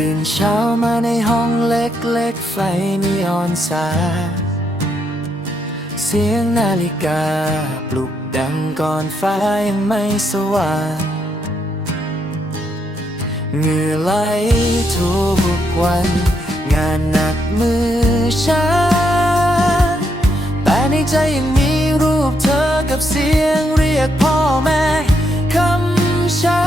ตื่นเช้ามาในห้องเล็กๆไฟนีออนสาดเสียงนาฬิกาปลุกดังก่อนฟ้ายังไม่สว่างเหงื่อไหลทุกวันงานหนักมือช้าแต่ในใจยังมีรูปเธอกับเสียงเรียกพ่อแม่คำเช้า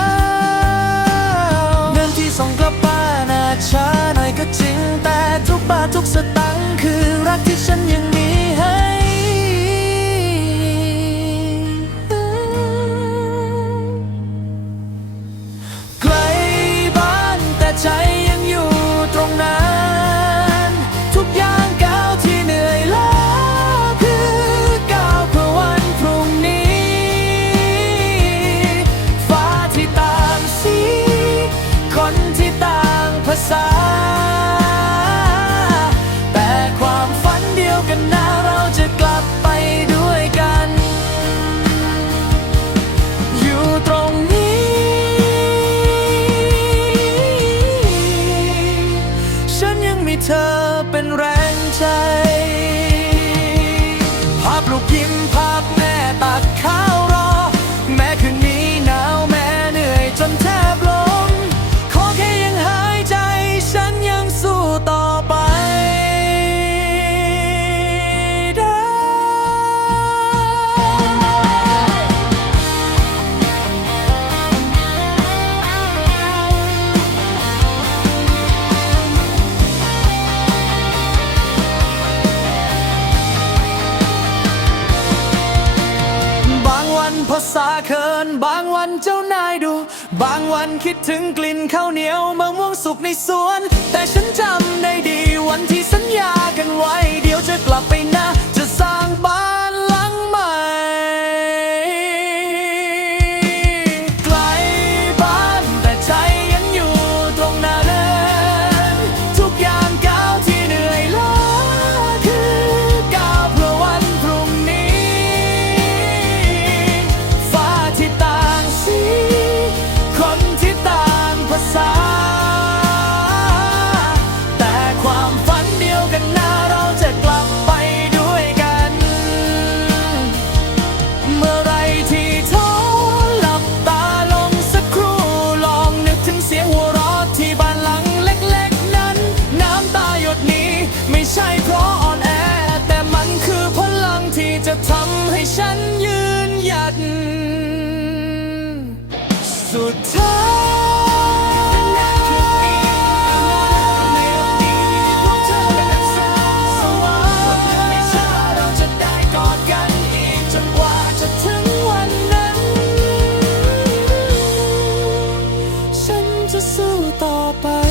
เงินที่ส่งกลับบ้านอาจช้าหน่อยก็จริงแต่ทุกบาททุกสตางค์คือรักที่ฉันยังมีให้ไกลบ้านแต่ใจยังอยู่ตรงนั้นทุกอย่างก้าวที่เหนื่อยล้าคือก้าวเพื่อวันพรุ่งนี้ฟ้าที่ต่างสีคนที่ต่างภาษาแต่ความฝันเดียวกันนะเราจะกลับไปด้วยกันอยู่ตรงนี้ฉันยังมีเธอเป็นแรงใจภาพลูกยิ้มภาพแม่ตักข้าวรอแม้คืนนี้หนาวแม้เหนื่อยจนแทบล้มขอแค่ยังหายใจฉันยังสู้ต่อไปได้บางวันภาษาเขินบางวันเจ้านายดุบางวันคิดถึงกลิ่นข้าวเหนียวมะม่วงสุกในสวนแต่ฉันจำได้ดีวันที่สัญญากันไว้เดี๋ยวจะกลับไปนะจะสร้างบ้านหลังใหม่ไกลบ้านแต่ใจยังอยู่ตรงนั้นทุกอย่างก้าวที่เหนื่อยล้าคือก้าวเพื่อวันพรุ่งนี้ฟ้าที่ต่างสีคนที่ต่างภาษาแต่ความฝันเดียวกันนะเราจะกลับไปด้วยกันเมื่อไรที่ท้อหลับตาลงสักครู่ลองนึกถึงเสียงหัวเราะที่บ้านหลังเล็กๆนั้นน้ำตาหยดนี้ไม่ใช่เพราะอ่อนแอแต่มันคือพลังที่จะทำให้ฉันยืนหยัดสุดท้ายเราจะได้กอดกันอีกจนกว่าจะถึงวันนั้นฉันจะสู้ต่อไป